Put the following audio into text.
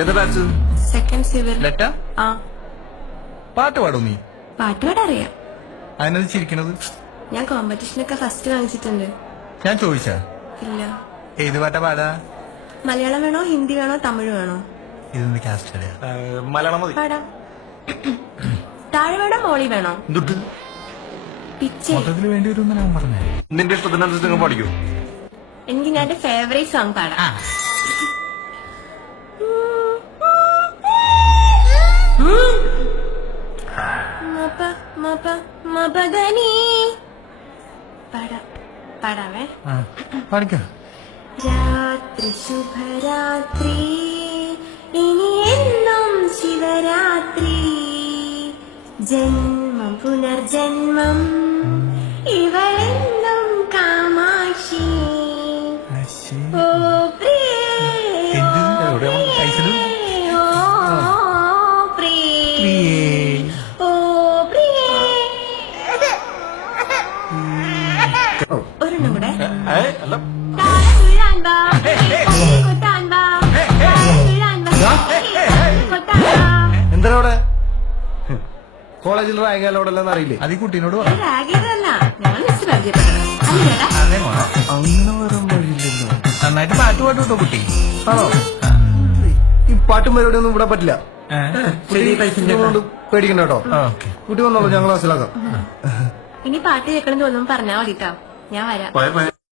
ഏതാ batch? Second civil. ലെറ്റ ആ പാട്ട് പാടും നീ? പാട്ട് പാടറിയാം. അതിനത് ചിരിക്കണത്? ഞാൻ കോമ്പറ്റീഷനൊക്കെ ഫസ്റ്റ് വാങ്ങിച്ചിട്ടുണ്ട്. ഞാൻ ചോദിച്ചാ? ഇല്ല. ഏത് പാട്ടാ പാടാ? മലയാളം വേണോ, ഹിന്ദി വേണോ, തമിഴ് വേണോ? ഇതൊന്ന് കാസ്റ്റ് മലയാളം മതി. പാടാം. താഴെ വേണോ, മോളി വേണോ? എന്തുട്ട് പിച്ചേ. മൊത്തത്തിൽ വേണ്ടി വരും ഞാൻ പറഞ്ഞേ. നിന്റെ ഇഷ്ടത്തിനനുസരിച്ച് നിങ്ങൾ പഠിക്കൂ. എനിക്ക് ഞാൻ എന്റെ ഫേവറേറ്റ് സോങ് പാടാം. പാടാവേ. പഠിക്കാം. രാത്രി ശുഭരാത്രി, ഇനി എന്നും ശിവരാത്രി, ജന്മം പുനർജന്മം, ഇവളെന്നും കാമാക്ഷി. ഓ പ്രിയേ, ഓ പ്രിയേ, ഓ പ്രിയേ. ഒരെണ്ണം കൂടെ. എന്താ അവിടെ കോളേജിൽ റാഗാലോടെല്ലാം അറിയില്ലേ? അത് ഈ കുട്ടീനോട് അങ്ങനെ വരാൻ വഴിയില്ലല്ലോ. നന്നായിട്ട് പാട്ട് പാടും കേട്ടോ കുട്ടി. ആണോ? ഈ പാട്ടും പരിപാടി ഒന്നും ഇവിടെ പറ്റില്ല. കൊണ്ട് പേടിക്കണ്ട കേട്ടോ. കുട്ടി വന്നോളൂ, ഞങ്ങൾ മനസ്സിലാക്കാം. ഇനി പാട്ട് കേൾക്കണം തോന്നുന്നു പറഞ്ഞാ മതിട്ടോ, ഞാൻ വരാം.